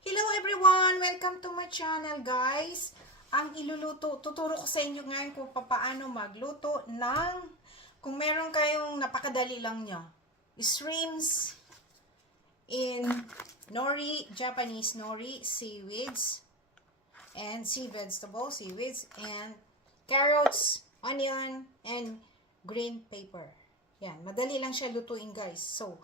Hello everyone! Welcome to my channel guys! Ang tuturo ko sa inyo ngayon kung paano magluto ng, kung meron kayong napakadali lang nyo, shrimps in nori, Japanese nori, seaweeds, and sea vegetables, seaweeds, and carrots, onion, and green pepper. Yan, madali lang siya lutuin guys. So,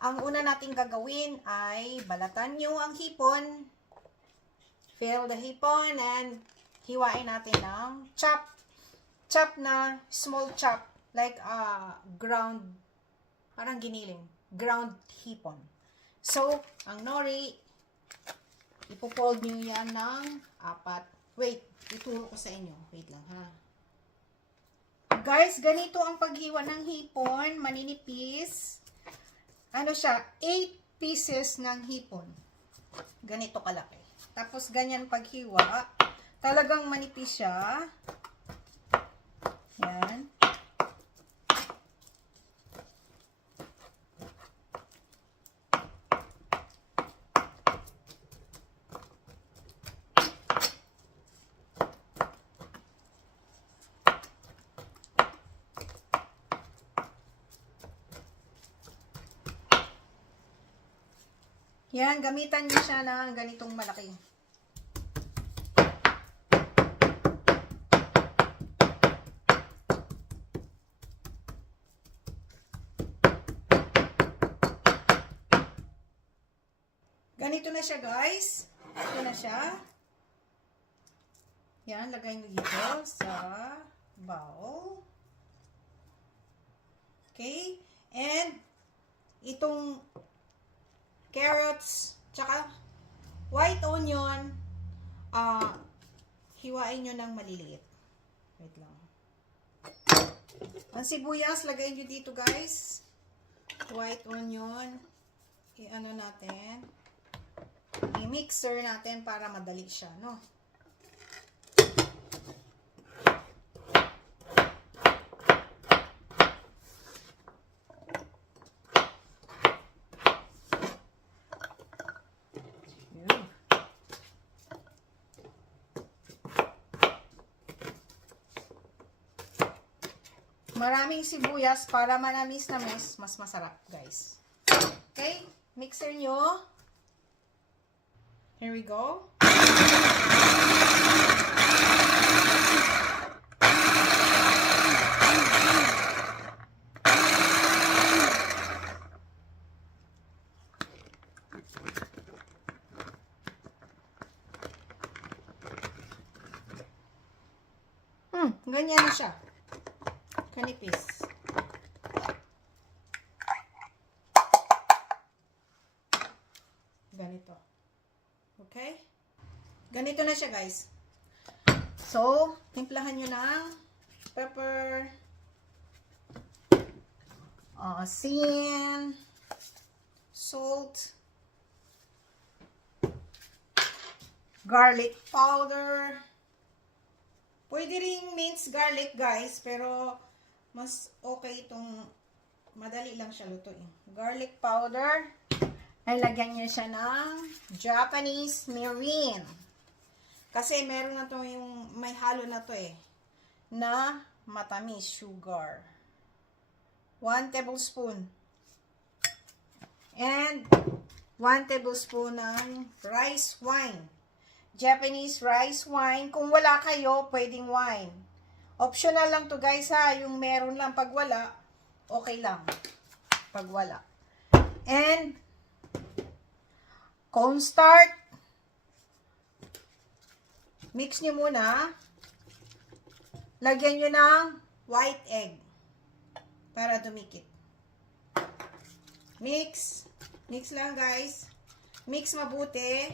ang una nating gagawin ay balatan nyo ang hipon. Fill the hipon and hiwain natin ng chop na small chop like ground, parang giniling, ground hipon. So, ang nori, ipofold nyo yan ng 4. Wait, ituro ko sa inyo. Wait lang ha. Guys, ganito ang paghiwa ng hipon, maninipis. Ano siya, 8 pieces ng hipon. Ganito kalaki. Tapos ganyan paghiwa, talagang manipis siya. Yan. Yan, gamitan niyo siya ng ganitong malaki. Ganito na siya guys. Ito na siya. Yan, lagay nyo dito sa bowl. Okay? And, itong carrots, tsaka white onion, hiwain nyo ng maliliit. Wait lang. Ang sibuyas, lagay nyo dito guys. White onion, i-ano natin, i-mixer natin para madali siya, no? Maraming sibuyas para manamis-namis, mas masarap, guys. Okay? Mixer nyo. Here we go. Ganyan na siya. Kanipis. Ganito. Okay? Ganito na siya, guys. So, timplahan nyo ng pepper, asin, salt, garlic powder. Pwede ring minced garlic, guys, pero mas okay itong madali lang siya lutuin. Garlic powder. Ay, lagyan niya siya ng Japanese mirin. Kasi meron na to yung, may halo na to na matamis, sugar. 1 tablespoon. And 1 tablespoon ng rice wine. Japanese rice wine. Kung wala kayo, pwedeng wine. Optional lang to guys ha. Yung meron lang, pag wala, okay lang. Pag wala. And cornstarch. Mix nyo muna. Lagyan nyo ng white egg. Para dumikit. Mix. Mix lang guys. Mix mabuti.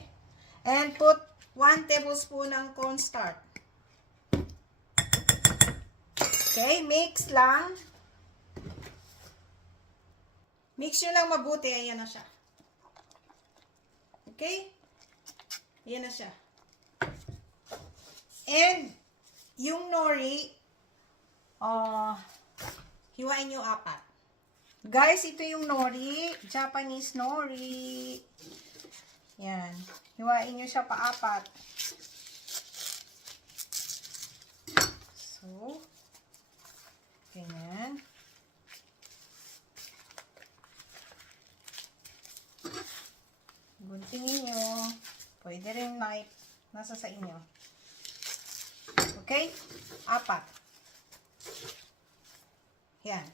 And put 1 tablespoon ng cornstarch. Okay, mix lang. Mix nyo lang mabuti. Ayan na siya. Okay? Ayan na siya. And, yung nori, hiwain nyo 4. Guys, ito yung nori. Japanese nori. Yan. Hiwain nyo siya pa-apat. So, ganyan. Guntingin nyo. Pwede rin knife. Nasa sa inyo. Okay? 4. Yan.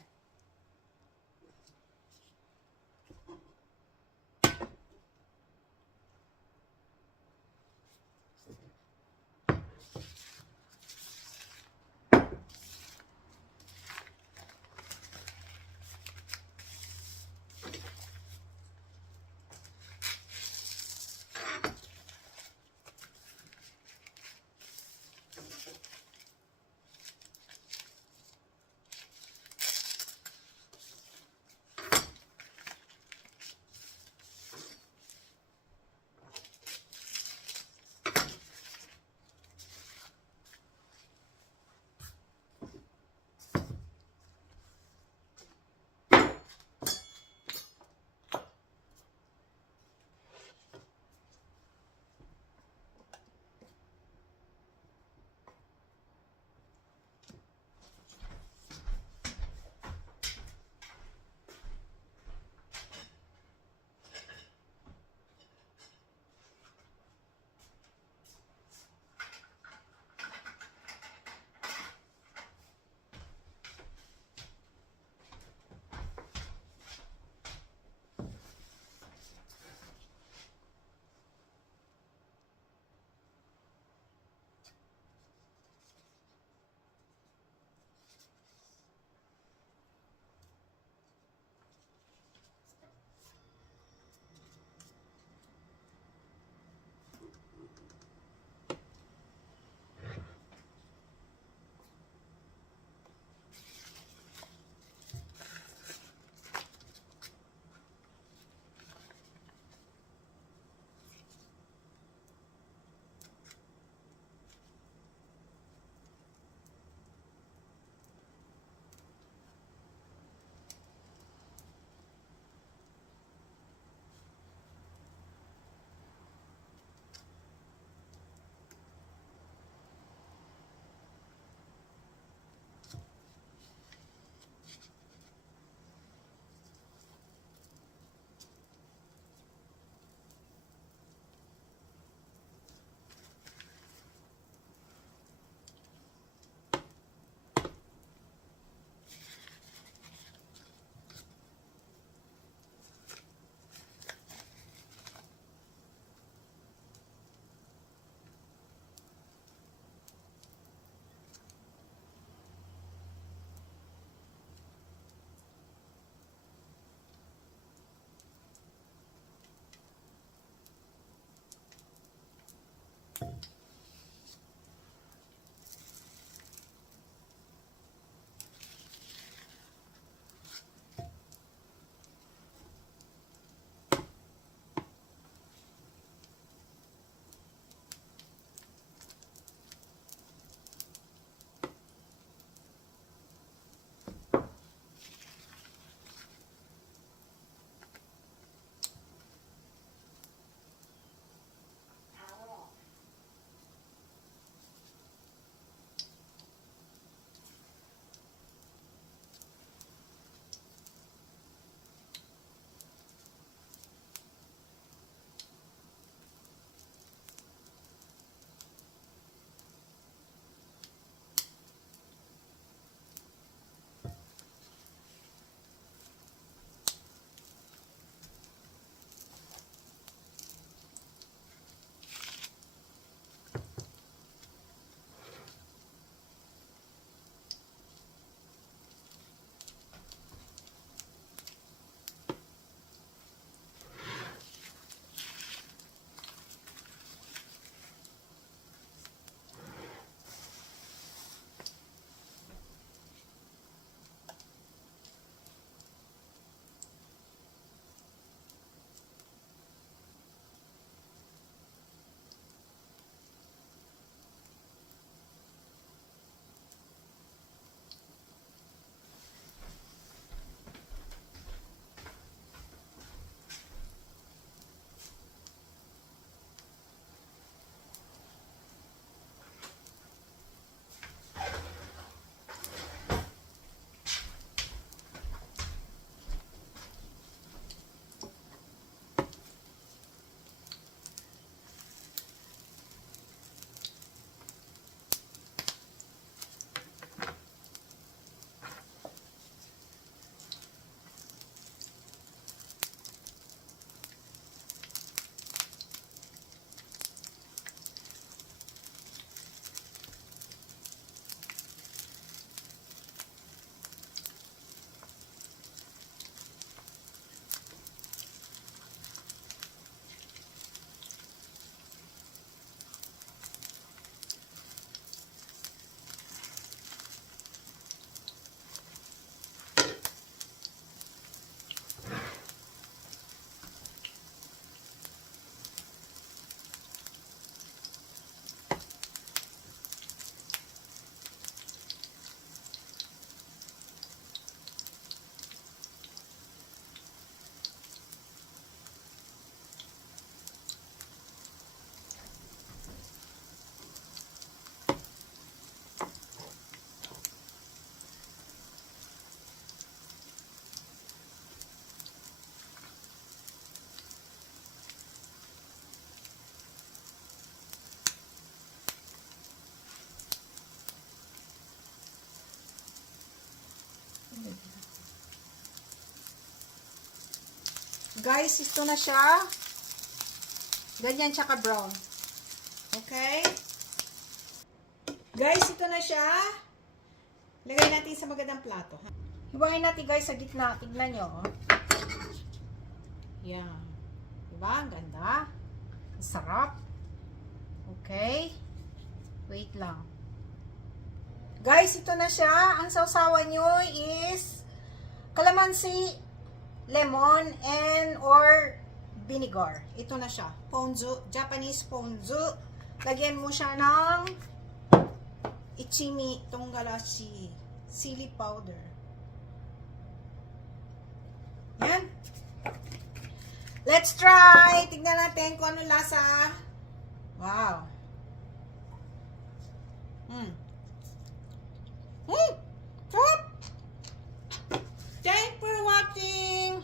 Guys, ito na siya. Ganyan tsaka brown. Okay? Guys, ito na siya. Lagay natin sa magandang plato. Hiwain natin guys sa gitna. Tignan nyo. Oh. Yan. Diba? Ang ganda. Ang sarap. Okay. Wait lang. Guys, ito na siya. Ang sausawan nyo is calamansi, lemon, and or vinegar. Ito na siya. Ponzu. Japanese ponzu. Lagyan mo siya ng ichimi tonggarashi. Chili powder. Yan. Let's try. Tignan natin kung ano lasa. Wow. Sarap. Thanks for watching.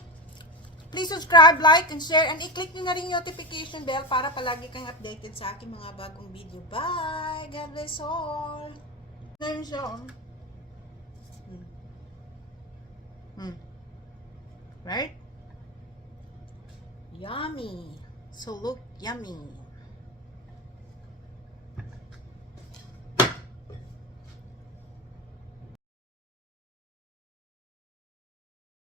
Please subscribe, like, and share, and i-click nyo na rin yung notification bell para palagi kang updated sa aking mga bagong video. Bye! God bless all! Ngayon siya. Right? Yummy. So look yummy.